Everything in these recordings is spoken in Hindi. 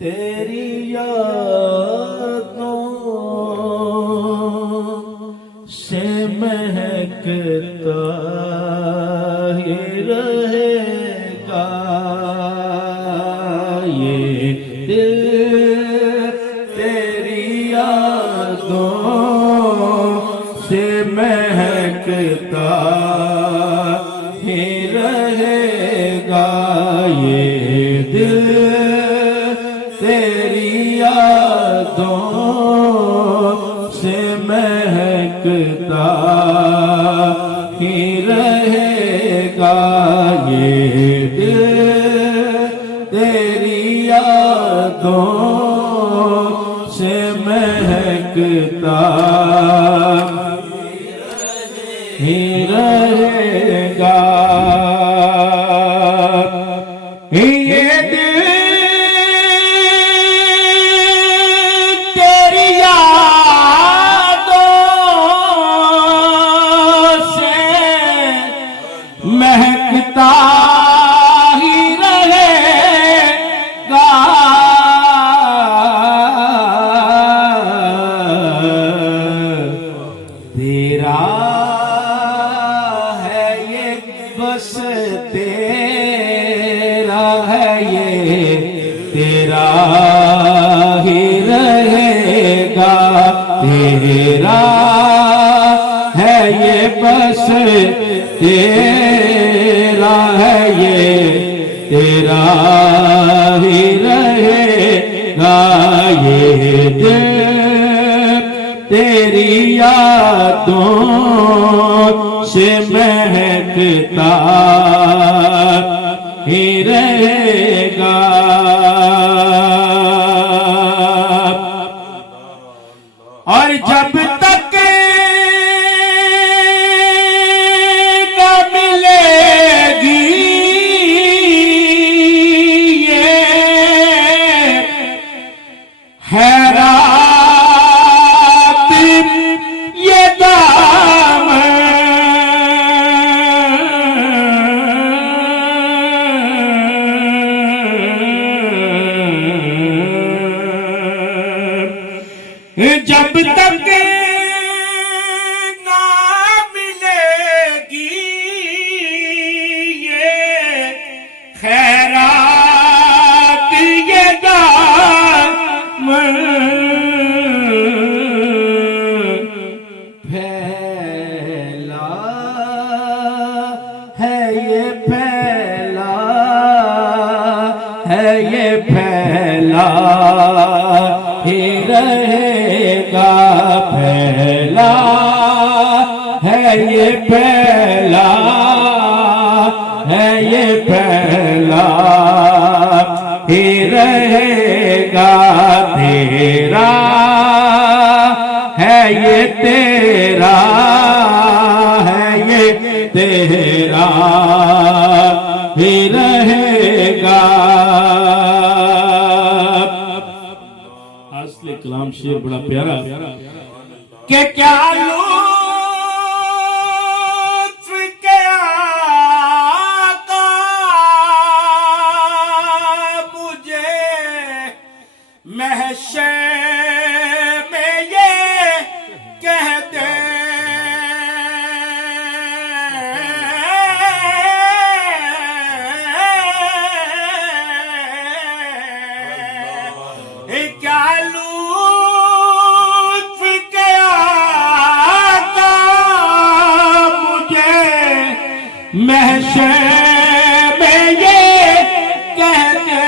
तेरी यादों से महकता ही रहेगा ये दिल, तेरी यादों से महकता ही रहेगा ये दिल, तेरी यादों से महकता ही रहेगा ये दिल, तेरी यादों से महकता ही रहेगा ये दिल, महकता ही रहेगा तेरा है ये बस, तेरा है ये, तेरा ही रहेगा, तेरा है ये बस, तेरा है ये, तेरा ही रहेगा ये दिल, तेरी यादों से महकता ही रहेगा। और जब तक जब तक ना मिलेगी ये खैरात ये दाम, फैला है ये, फैला है ये, फैला ही रहेगा, फैला है ये, फैला है ये, फैला ही रहेगा, तेरा है ये, तेरा है ये, तेरा ही रहेगा। असली कलाम शेर बड़ा प्यारा कि क्या लुत्फ के आका मुझे महशर में ये कहते क्या लुत्फ के आका मुझे महशर में ये कहते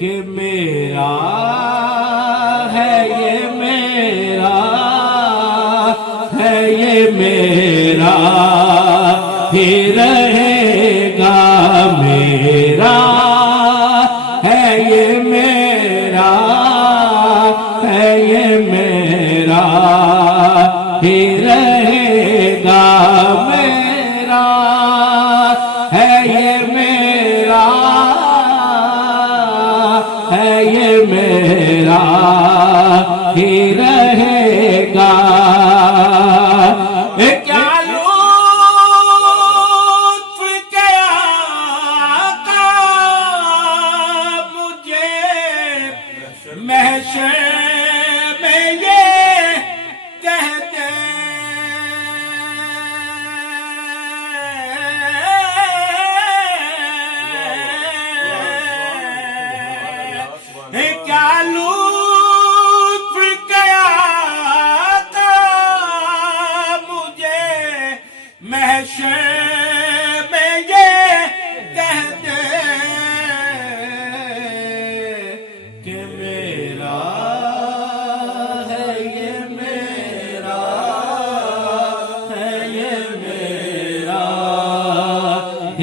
कि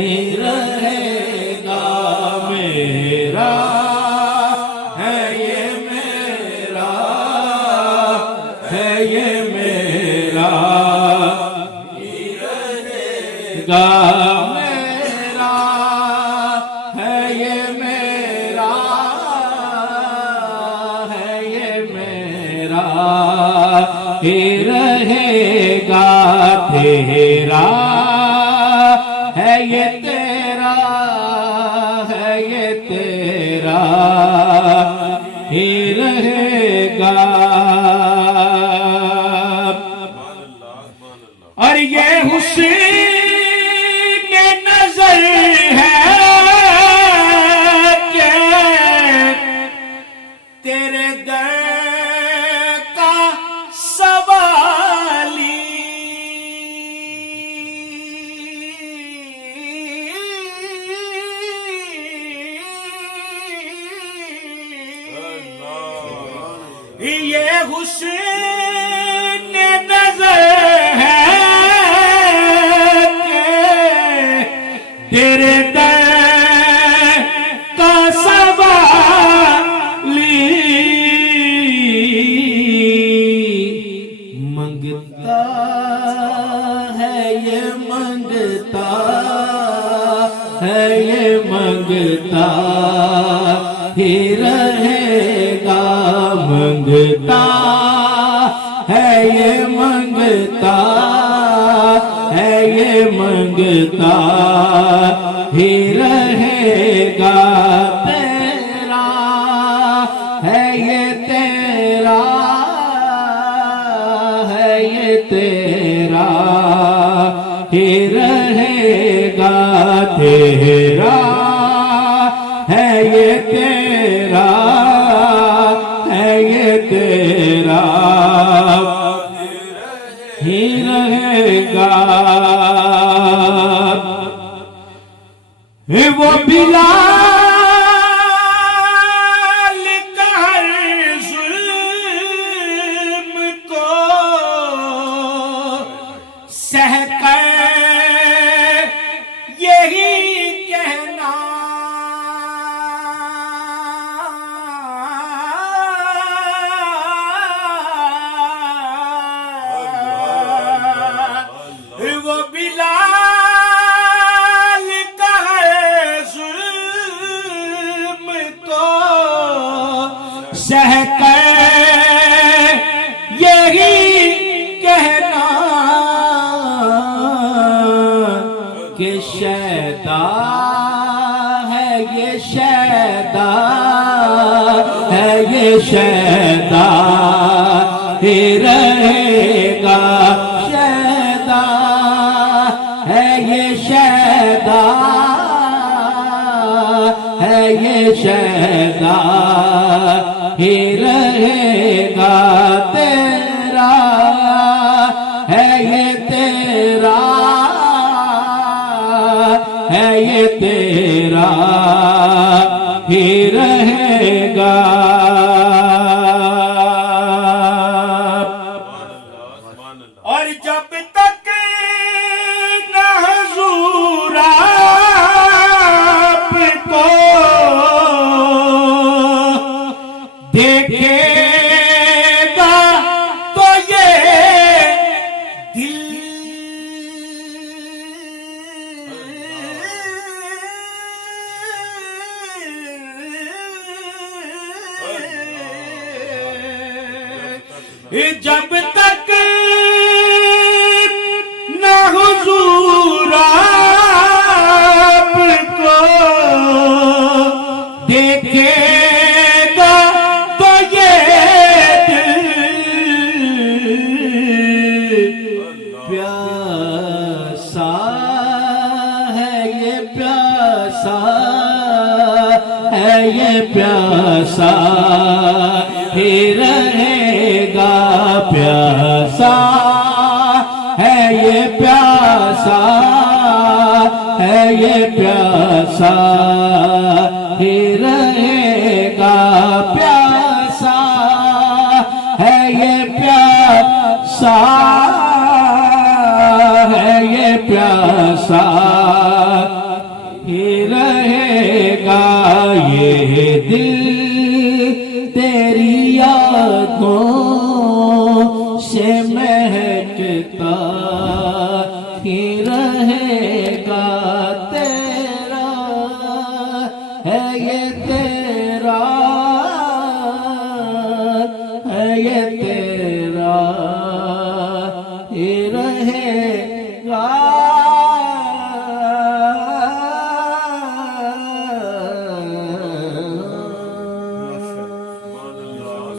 ही रहेगा मेरा, है ये मेरा, है ये मेरा, ही रहेगा मेरा, है ये मेरा, है ये मेरा, ही रहेगा तेरा, है ये तेरा, है ये तेरा, ही रहेगा। और ये हुस्न नजर है कि तेरे दर का सवाली, ये हुस्न नजर है कि तेरे दर का सवाली, मंगता है ये मंगता है, ये मंगता ही रहेगा, मंगता है ये मंगता है, ये मंगता ही रहेगा तेरा, है ये तेरा, है ये तेरा, ही रहेगा तेरा, है ये तेरा, है ये तेरा, ही रहेगा। वो बिलाल का हर जुल्म को सहकर यही कहना, वो बिलाल का हर जुल्म को सहकर यही कहना कि शैदा है ये शैदा, है ये शैदा ही रहेगा, शैदा है ये शैदा, है ये शैदा ही रहेगा तेरा, है ये तेरा, है ये तेरा, ही रहेगा। और जब तक न हुजूर आपको देखेगा तो ये दिल जब तक न हुजूर आपको देखेगा तो ये दिल प्यासा है, ये प्यासा है, ये प्यासा ही रहेगा, प्यासा है ये प्यासा है, ये प्यासा ही रहेगा, प्यासा है ये प्यासा है, ये प्यासा ताहिर